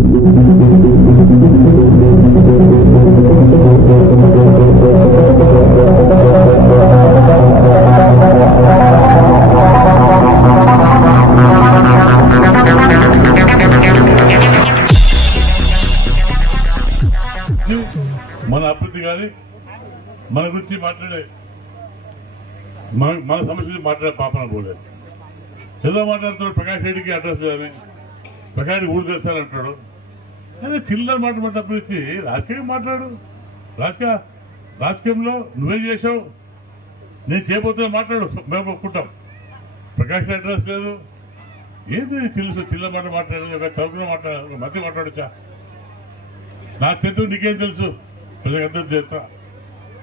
మన అభివృద్ధి కానీ మన గురించి మాట్లాడే మన సమస్య మాట్లాడే పాపన పోలేదు. ఏదో మాట్లాడుతున్నాడు ప్రకాష్ రెడ్డికి అడ్రస్ కానీ ప్రకాష్ రెడ్డి ఊరు తెస్తానంటాడు. అదే చిల్లర మాట తప్పించి రాజకీయం మాట్లాడు. రాజకీయంలో నువ్వేం చేసావు, నేను చేయబోతున్నా మాట్లాడు, మేము ఒప్పుకుంటాం. ప్రకాష్ రెడ్డి అడ్రస్ లేదు. ఏంది చిల్లర మాట మాట్లాడదు, ఒక చదువుకున్న మాట్లాడాలి, ఒక మధ్య మాట్లాడచ్చా? నా చరిత్ర నీకేం తెలుసు? ప్రజలకు అందరూ చరిత్ర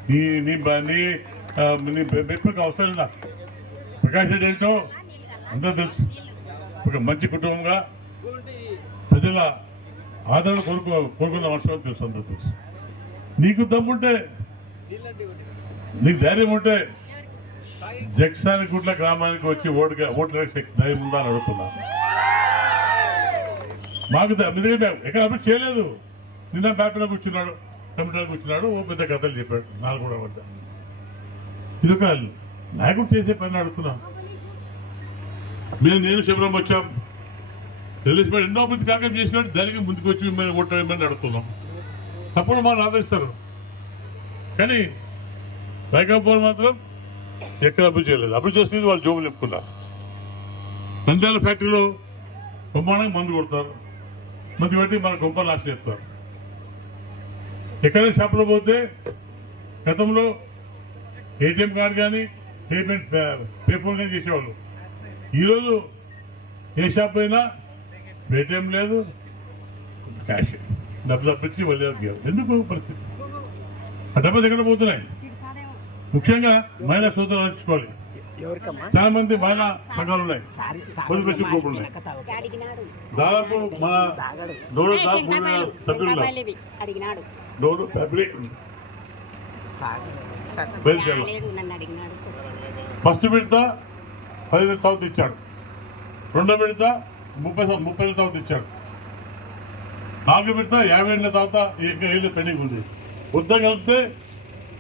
నీ మెప్పుకు అవసరం లేదు. ప్రకాష్ రెడ్డి ఏంటో అందరూ తెలుసు. ఒక మంచి కుటుంబంగా ప్రజల ఆదరణ కోరుకున్న అవసరం తెలుసు, అందరూ తెలుసు. నీకు దమ్ముంటే, నీకు ధైర్యం ఉంటే జగసానిగుట్ల గ్రామానికి వచ్చి ఓట్ల ధైర్యం ఉందా అని అడుగుతున్నా. మాకు ఎక్కడ అభివృద్ధి చేయలేదు. నిన్న బ్యాట్లో కూర్చున్నాడు, కమిటీలో కూర్చున్నాడు, ఓ పెద్ద కథలు చెప్పాడు నాలుగు వద్ద. ఇదొక నాయకుడు చేసే పని అడుగుతున్నా. నేను శబరం వచ్చాం, తెలిసిపోయి ఎన్నో అభివృద్ధి కార్యక్రమం చేసినట్టు దానికి ముందుకు వచ్చి మిమ్మల్ని ఓట్లేమని అడుగుతున్నాం. తప్పుడు మనం ఆదరిస్తారు, కానీ వైకాపా మాత్రం ఎక్కడ అభివృద్ధి చేయలేదు. అభివృద్ధి వస్తుంది వాళ్ళు జోబులు చెప్పుకున్నారు. నంద్యాల ఫ్యాక్టరీలో బ్రహ్మాండంగా మందు కొడతారు, మందు పెట్టి మన గొప్ప నాశనం చెప్తారు. ఎక్కడైనా షాపులో పోతే గతంలో ఏటీఎం కార్డు కానీ పేమెంట్ పే ఫోన్ కానీ చేసేవాళ్ళు. ఈరోజు ఏ షాప్ అయినా పేటిఎం లేదు, క్యాష్ డబ్బు తప్పించి వాళ్ళు ఎందుకు పరిస్థితి? ఆ డబ్బులు ఎక్కడ పోతున్నాయి? ముఖ్యంగా మహిళా సోదరులు ఆలోచించుకోవాలి. చాలా మంది మహిళా సంఘాలు ఉన్నాయి, పొదుపు గ్రూపులు ఉన్నాయి. దాదాపు మన డోరు సభ్యులు డోరు పబ్లిక్ ఫస్ట్ విడత 15,000 ఇచ్చాడు, రెండో విడత 30,000 తర్వాత ఇచ్చాడు, నాలుగో విడత 50,000 తర్వాత ఏళ్ళు పెండింగ్ ఉంది. మొత్తం కలిపితే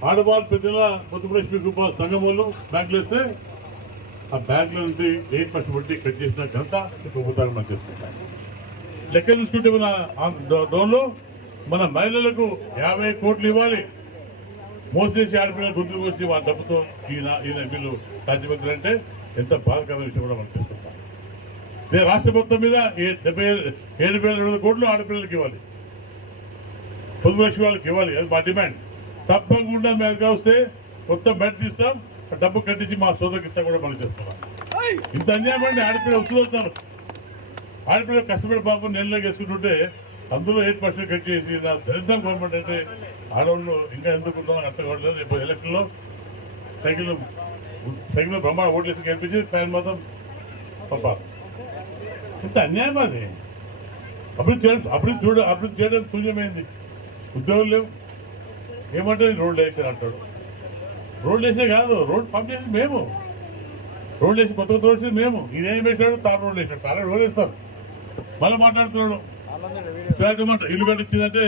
ఆడవాళ్ళు పెద్దల పొదుపు గ్రూప్ సంఘం వాళ్ళు బ్యాంకులు వేస్తే ఆ బ్యాంకులో నుండి 8% వడ్డీ కట్ చేసిన ఘనత ప్రభుత్వాన్ని మనం చేసుకుంటాం. లెక్క చూసుకుంటే మన డోన్లో మన మహిళలకు 50 కోట్లు ఇవ్వాలి. మోసేసి ఆడపిల్లల గుర్తుకు వచ్చి వాళ్ళ డబ్బుతో ఈయన వీళ్ళు రాజ్యమంత్రి అంటే ఎంత బాధకరమైన విషయం కూడా మనం చేసుకుంటాం. రాష్ట్ర మొత్తం మీద 77,200 కోట్లు ఆడపిల్లలకి ఇవ్వాలి, పొదుపు లక్ష్మి వాళ్ళకి ఇవ్వాలి. అది మా డిమాండ్. తప్పకుండా మేము వస్తే మొత్తం బెడ్ తీస్తాం, డబ్బు కట్టించి మా సోదరికి ఇస్తాం కూడా మనం చేస్తున్నాం. ఇంత అన్యాయం అండి. ఆడపిల్ల వస్తున్నారు, ఆడపిల్ల కష్టపడి పాపం నెలలో వేసుకుంటుంటే అందులో 8% కట్ చేసి దరిద్రం గవర్నమెంట్ అంటే ఆడవాళ్ళు ఇంకా ఎందుకు ఉందో అర్థం కావట్లేదు. రేపు ఎలక్షన్లో సైకిల్లో బ్రహ్మాండ ఓట్లు వేసి గెలిపించి ఫ్యాన్ మాత్రం పంపాలి. ఇంత అన్యాయం అది. అభివృద్ధి చేయడం శూన్యమైంది. ఉద్యోగులు లేవు. ఏమంటే రోడ్లు వేసారు అంటాడు. రోడ్లు వేసే కాదు, రోడ్ పంప్ చేసి మేము, రోడ్లు వేసి కొత్త రోడ్ వేసి మేము. ఇదేం వేసాడు? తారు రోడ్లు వేసాడు. తార రోడ్ వేస్తారు. మళ్ళీ మాట్లాడుతున్నాడు ఇల్లు కట్టించిందంటే